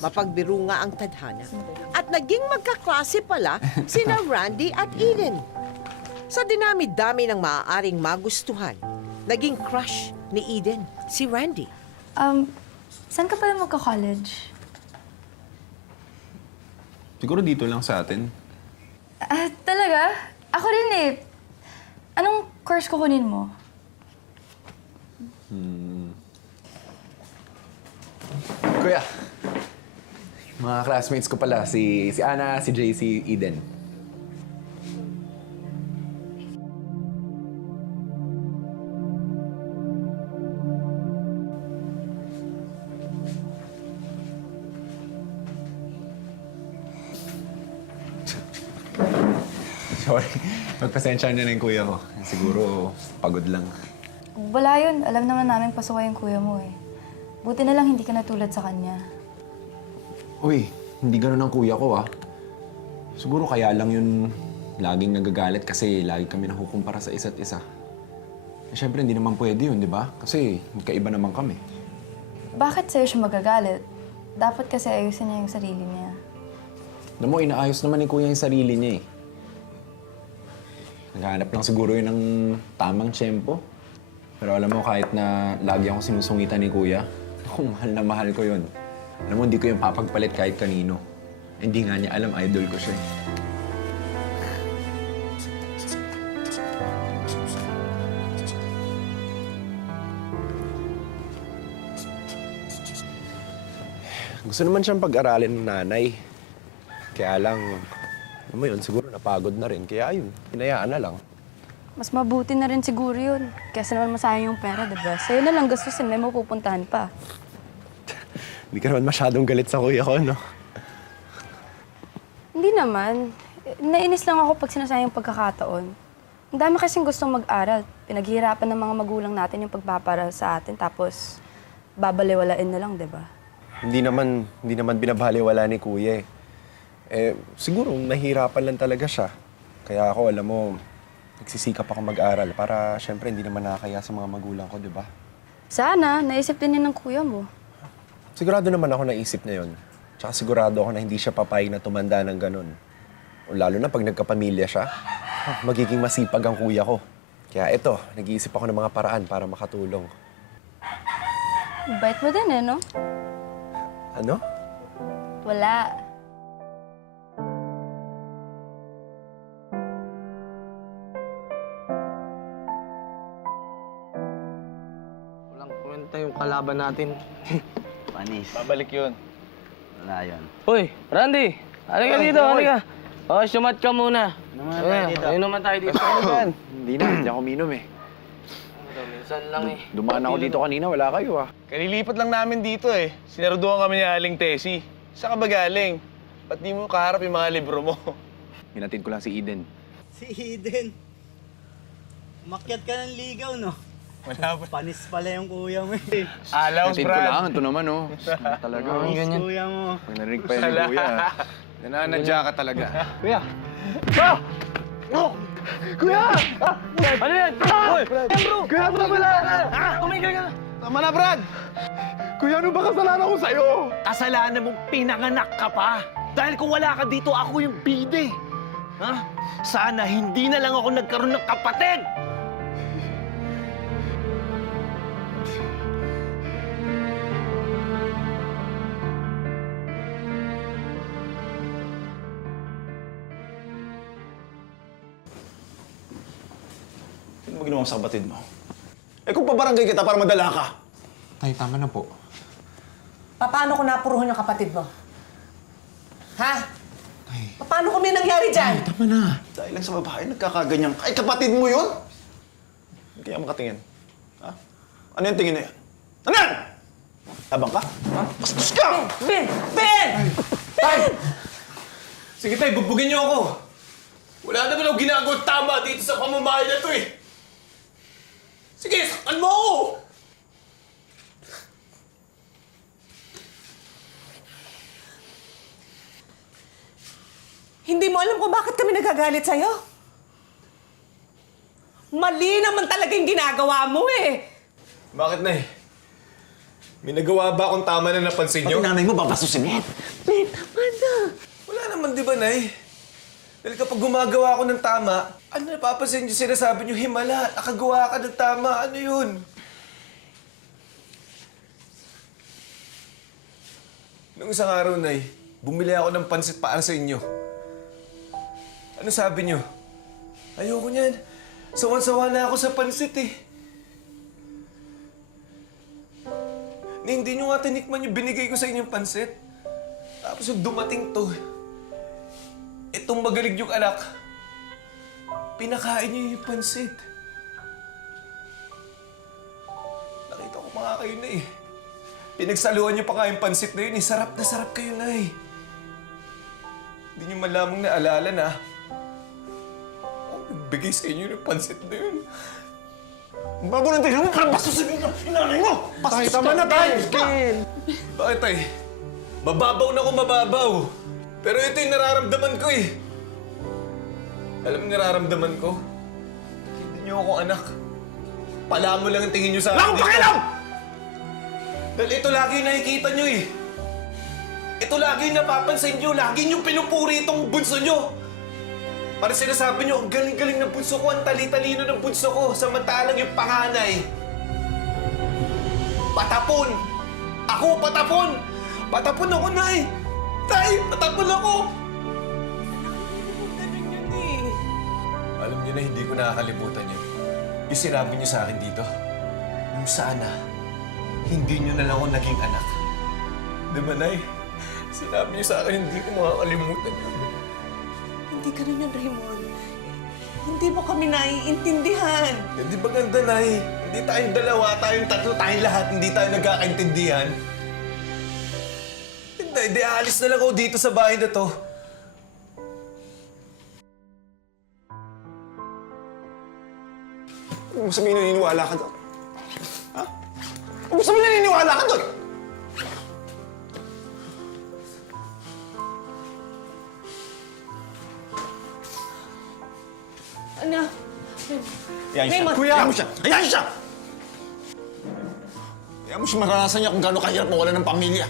Mapagbiro nga ang tadhana. At naging magkaklase pala sina Randy at Eden. Sa dinami-dami ng maaaring magustuhan, naging crush ni Eden si Randy. Saan ka pala magka-college? Siguro dito lang sa atin. Talaga? Ako rin eh. Anong course kukunin mo? Kuya, mga classmates ko pala, si Ana, si Jay, si Eden. Sorry, magpasensya na yung kuya ko. Siguro pagod lang. Wala yun. Alam naman namin pasaway yung kuya mo eh. Buti na lang hindi ka natulad sa kanya. Uy, hindi ganun ang kuya ko ah. Siguro kaya lang yun laging nagagalit kasi lagi kami nakukumpara sa isa't isa. Eh, syempre hindi naman pwede yun, di ba? Kasi magkaiba naman kami. Bakit sa'yo siya magagalit? Dapat kasi ayusin niya yung sarili niya. Alam mo, inaayos naman ni kuya yung sarili niya eh. Naghahanap lang siguro yun ng tamang tiyempo. Pero alam mo, kahit na lagi ako sinusungitan ni kuya, ako mahal na mahal ko yun. Alam mo, hindi ko yung papagpalit kahit kanino. Hindi nga niya alam, idol ko siya eh. Gusto naman siyang pag-aralin ng nanay. Kaya lang, alam mo yun, siguro napagod na rin. Kaya yun, hinayaan na lang. Mas mabuti na rin siguro yun. Kesa naman masayang yung pera, diba? Sa'yo na lang gastusin, may mapupuntahan pa. Hindi ka naman masyadong galit sa kuya ko, no? Hindi naman. Nainis lang ako pag sinasayang yung pagkakataon. Ang dami kasing gustong mag-aral. Pinaghihirapan ng mga magulang natin yung pagpaparal sa atin, tapos babaliwalain na lang, diba? Hindi naman binabaliwala ni kuya eh. Siguro nahihirapan lang talaga siya. Kaya ako, alam mo, nagsisikap ako mag-aral para syempre hindi naman nakakaya sa mga magulang ko, di ba? Sana, naisip din yun ng kuya mo. Sigurado naman ako naisip na yun. Tsaka sigurado ako na hindi siya papayag na tumanda ng ganun. O lalo na pag nagkapamilya siya, magiging masipag ang kuya ko. Kaya eto, nag-iisip ako ng mga paraan para makatulong. Bait mo din eh, no? Ano? Wala. Walang kwenta yung kalaban natin. Panis. Babalik yun. Wala yun. Uy, Randy! Halika dito, halika. Oh, sumat ka muna. Naman tayo dito. Ayun naman tayo dito. Hindi ako minom eh. Minsan lang eh. Dumaan ako dito kanina, wala kayo ah. Kalilipat lang namin dito eh. Sinaruduhan kami ni Aling Tessie. Saan ka ba galing? Ba't di mo kaharap yung mga libro mo? Minatid ko lang si Eden. Si Eden. Umakyat ka ng ligaw, no? Wala pa. Panis pala yung kuya mo eh. Alaos, Minatid ko Brad. lang, ito naman oh. Talaga oh. Panis kuya mo. Pag narinig pa yun ni kuya. Nananadya ka talaga. Kuya! Ah! Oh! Kuya! Ah! Ano yan? Uy! Bro! Kuya, ano ba pala? Tumigil ka! Tama na, Brad! Kuya, ano ba kasalanan ko sa'yo? Kasalanan mong pinanganak ka pa. Dahil kung wala ka dito, ako yung bide. Ha? Sana hindi na lang ako nagkaroon ng kapatid. Ano ba ginawa mo sa kapatid mo? Eh kung pabarangay kita para madala ka. Tay, tama na po. Paano ko napuruhan yung kapatid mo? Ha? Paano kung may nangyari dyan? Tama na. Dahil lang sa babae, nagkakaganyan ka. Ay, kapatid mo yun? Hindi kaya makatingin. Ha? Ano yung tingin na yan? Ano yan? Tabang ka? Ha? Bastos ka! Ben! Ben! Tay! Sige tay, bugbugin niyo ako. Wala naman ako ginagawa tama dito sa pamamahay na to eh. Sige, saktan mo ako! Hindi mo alam kung bakit kami nagagalit sa'yo? Mali naman talaga yung ginagawa mo eh. Bakit na eh? May nagawa ba akong tama na napansin nyo? Pati nanay mo, babasusin mo. Wala naman, di ba, Nay? Dahil kapag gumagawa ako ng tama, ano napapansin nyo sinasabi nyo, himala, nakagawa ka ng tama, ano yun? Nung isang araw, Nay, bumili ako ng pansit para sa inyo. Ano sabi nyo? Ayoko niyan. Sawan-sawa na ako sa pansit eh. Ni hindi nyo nga tinikman yung binigay ko sa inyong pansit. Tapos yung dumating to, itong magaling yung anak, pinakain niyo yung pansit. Nakita ko pa nga kayo na eh. Pinagsaluhan niyo pa nga yung pansit na yun eh. Sarap na sarap kayo na eh. Hindi niyo malamang naalala na bigay sa inyo yung pansit na yun. Bago ng tingnan mo, parang basusin mo yung nanay mo! Tay, tama na tayo! Bakit tay? Mababaw na ako mababaw. Pero ito yung nararamdaman ko eh. Alam mo nararamdaman ko? Hindi niyo ako anak. Pala mo lang ang tingin niyo sa akin. Wala akong pakialam! Dahil ito lagi yung nakikita niyo eh. Ito lagi yung napapansin niyo. Lagi niyo pinupuri itong bunso niyo. Para sinasabi niyo, ang galing-galing ng bunso ko, ang tali-talino ng bunso ko, samantalang yung panganay. Patapon! Ako, patapon! Patapon ako, Nay! Tay, patapon ako! Ganun yun eh. Alam niyo na hindi ko nakakalimutan yun. Yung sinabi niyo sa akin dito, yung sana, hindi niyo na lang ako naging anak. Di ba, Nay? Sinabi niyo sa akin, hindi ko makakalimutan yun. Hindi ganun yun, Raymond. Hindi mo kami naiintindihan. Hindi ba ganda, Nay? Hindi tayong dalawa, tayong tatlo, tayong lahat, hindi tayo nagkakaintindihan. Hindi, aalis na lang ako dito sa bahay na to. Ano mo sabihin naniniwala ka doon? Ha? Ano mo sabihin naniniwala ka doon? Ano? Hayaan siya. Raymond! Hayaan mo siya! Hayaan siya! Hayaan mo siya maranasan niya kung gaano kahirap mawala ng pamilya.